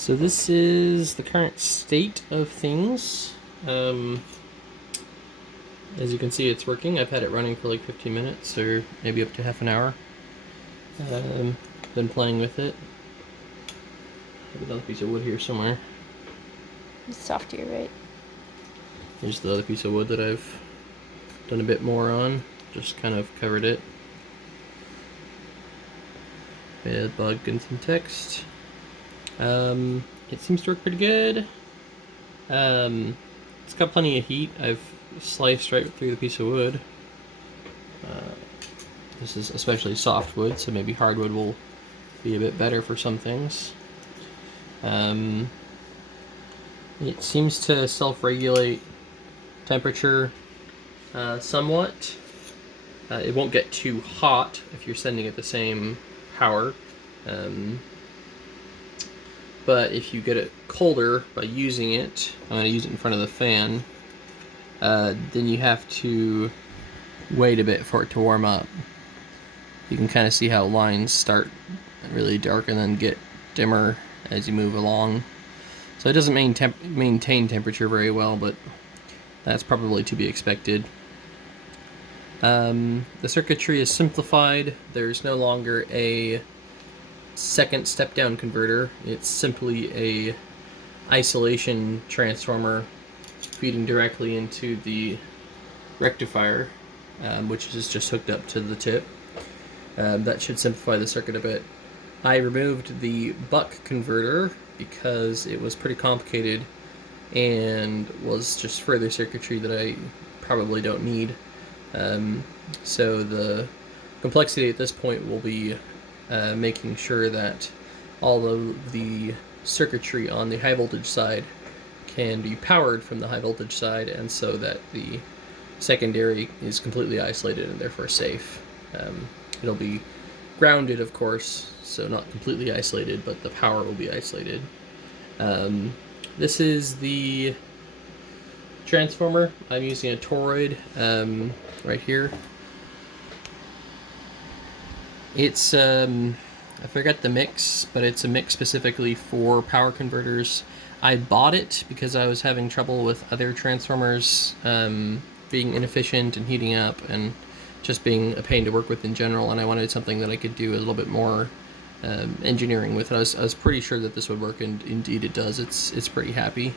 So this is the current state of things. As you can see, it's working. I've had it running for like 15 minutes or maybe up to half an hour. Been playing with it. I have another piece of wood here somewhere. It's softer, right? Here's the other piece of wood that I've done a bit more on. Just kind of covered it with bug and some text. It seems to work pretty good. It's got plenty of heat. I've sliced right through the piece of wood. This is especially softwood, so maybe hardwood will be a bit better for some things. It seems to self-regulate temperature somewhat. It won't get too hot if you're sending it the same power. But if you get it colder by using it, I'm going to use it in front of the fan, then you have to wait a bit for it to warm up. You can kind of see how lines start really dark and then get dimmer as you move along. So it doesn't maintain temperature very well, but that's probably to be expected. The circuitry is simplified. There's no longer a second step-down converter. It's simply a isolation transformer feeding directly into the rectifier, which is just hooked up to the tip. That should simplify the circuit a bit. I removed the buck converter because it was pretty complicated and was just further circuitry that I probably don't need. So the complexity at this point will be making sure that all of the circuitry on the high voltage side can be powered from the high voltage side, and so that the secondary is completely isolated and therefore safe. It'll be grounded, of course, so not completely isolated, but the power will be isolated. This is the transformer. I'm using a toroid right here. It's I forget the mix, but it's a mix specifically for power converters. I bought it because I was having trouble with other transformers being inefficient and heating up and just being a pain to work with in general, and I wanted something that I could do a little bit more engineering with. And I was pretty sure that this would work, and indeed it does. It's pretty happy.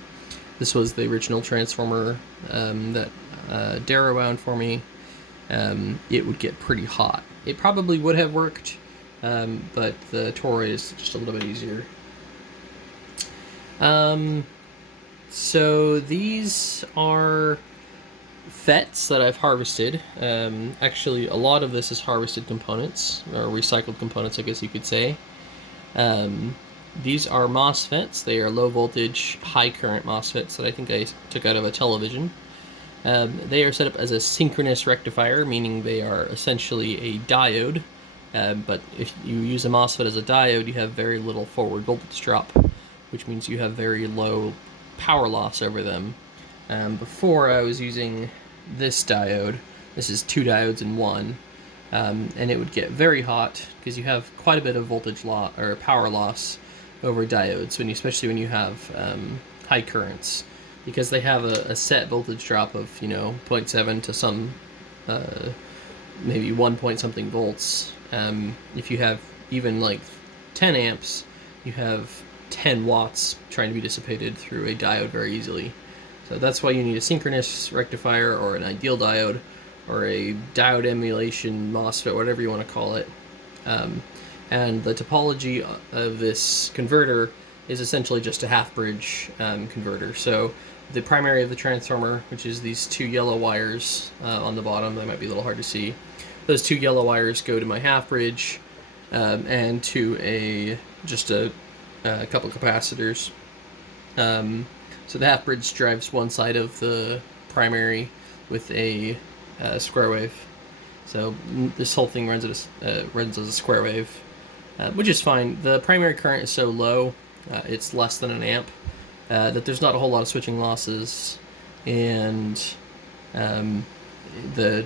This was the original transformer that Dara wound for me. It would get pretty hot. It probably would have worked, but the toroid is just a little bit easier. So these are FETs that I've harvested. Actually, a lot of this is harvested components, or recycled components, I guess you could say. These are MOSFETs. They are low voltage, high current MOSFETs that I think I took out of a television. They are set up as a synchronous rectifier, meaning they are essentially a diode. But if you use a MOSFET as a diode, you have very little forward voltage drop, which means you have very low power loss over them. Before I was using this diode. This is two diodes in one, and it would get very hot because you have quite a bit of voltage loss or power loss over diodes, especially when you have high currents, because they have a set voltage drop of 0.7 to some maybe 1 point something volts. If you have even like 10 amps, you have 10 watts trying to be dissipated through a diode very easily. So that's why you need a synchronous rectifier or an ideal diode or a diode emulation MOSFET, whatever you want to call it. And the topology of this converter is essentially just a half-bridge converter. So the primary of the transformer, which is these two yellow wires on the bottom, that might be a little hard to see. Those two yellow wires go to my half-bridge and to just a couple capacitors. So the half bridge drives one side of the primary with a square wave. So this whole thing runs as a square wave, which is fine. The primary current is so low, it's less than an amp, that there's not a whole lot of switching losses, and the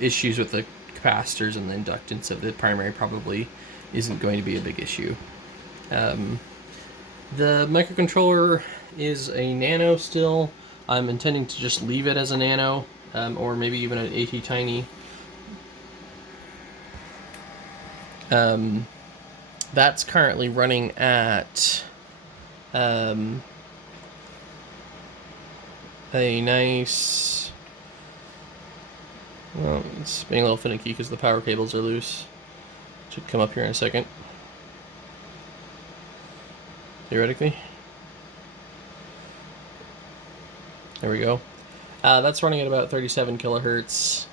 issues with the capacitors and the inductance of the primary probably isn't going to be a big issue. The microcontroller is a Nano still. I'm intending to just leave it as a Nano, or maybe even an AT Tiny. That's currently running at a nice... Well, it's being a little finicky because the power cables are loose. Should come up here in a second. Theoretically. There we go. That's running at about 37 kilohertz.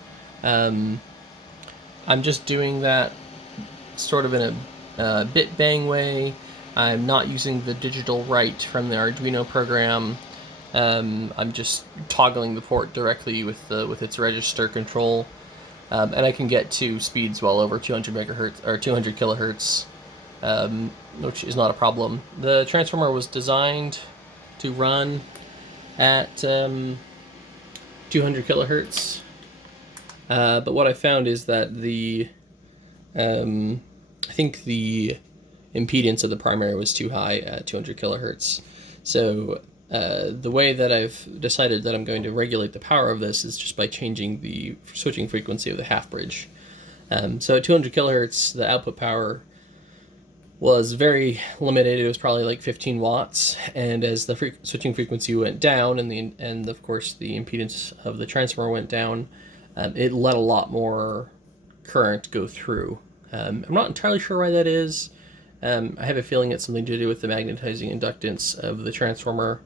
I'm just doing that sort of in a bit bang way. I'm not using the digital write from the Arduino program. I'm just toggling the port directly with its register control, and I can get to speeds well over 200 megahertz or 200 kilohertz, which is not a problem. The transformer was designed to run at 200 kilohertz, but what I found is that I think the impedance of the primary was too high at 200 kilohertz. So the way that I've decided that I'm going to regulate the power of this is just by changing the switching frequency of the half bridge. So at 200 kilohertz, the output power was very limited. It was probably like 15 watts, and as the switching frequency went down, and of course the impedance of the transformer went down, it let a lot more current go through. I'm not entirely sure why that is. I have a feeling it's something to do with the magnetizing inductance of the transformer,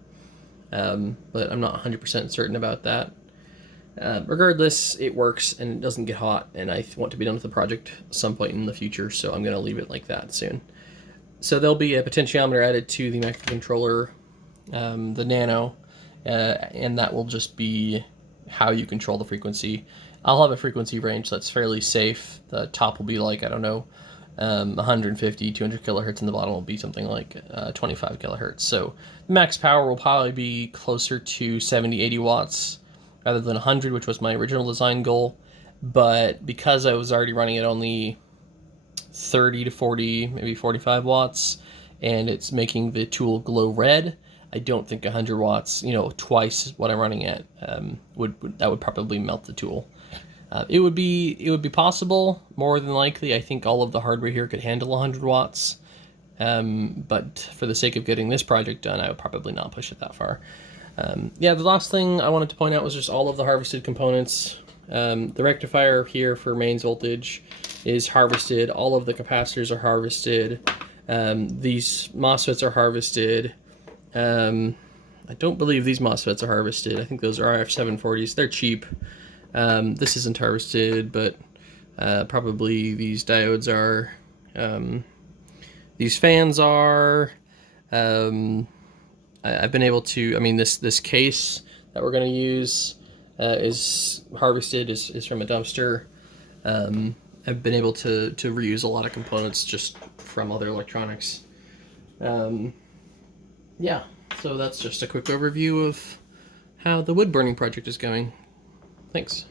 but I'm not 100% certain about that. Regardless, it works and it doesn't get hot, and I want to be done with the project some point in the future, so I'm going to leave it like that soon. So there'll be a potentiometer added to the microcontroller, the Nano, and that will just be how you control the frequency. I'll have a frequency range that's fairly safe. The top will be like, I don't know, 150, 200 kilohertz, and the bottom will be something like 25 kilohertz. So the max power will probably be closer to 70, 80 watts rather than 100, which was my original design goal. But because I was already running at only 30 to 40, maybe 45 watts, and it's making the tool glow red, I don't think 100 watts, twice what I'm running at, would probably melt the tool. It would be possible, more than likely. I think all of the hardware here could handle 100 watts, but for the sake of getting this project done, I would probably not push it that far. The last thing I wanted to point out was just all of the harvested components. The rectifier here for mains voltage is harvested. All of the capacitors are harvested. These MOSFETs are harvested. I don't believe these MOSFETs are harvested. I think those are RF740s. They're cheap. This isn't harvested, but probably these diodes are. These fans are. I've been able to. I mean, this case that we're going to use is harvested. Is from a dumpster. I've been able to reuse a lot of components just from other electronics. So that's just a quick overview of how the wood burning project is going. Thanks.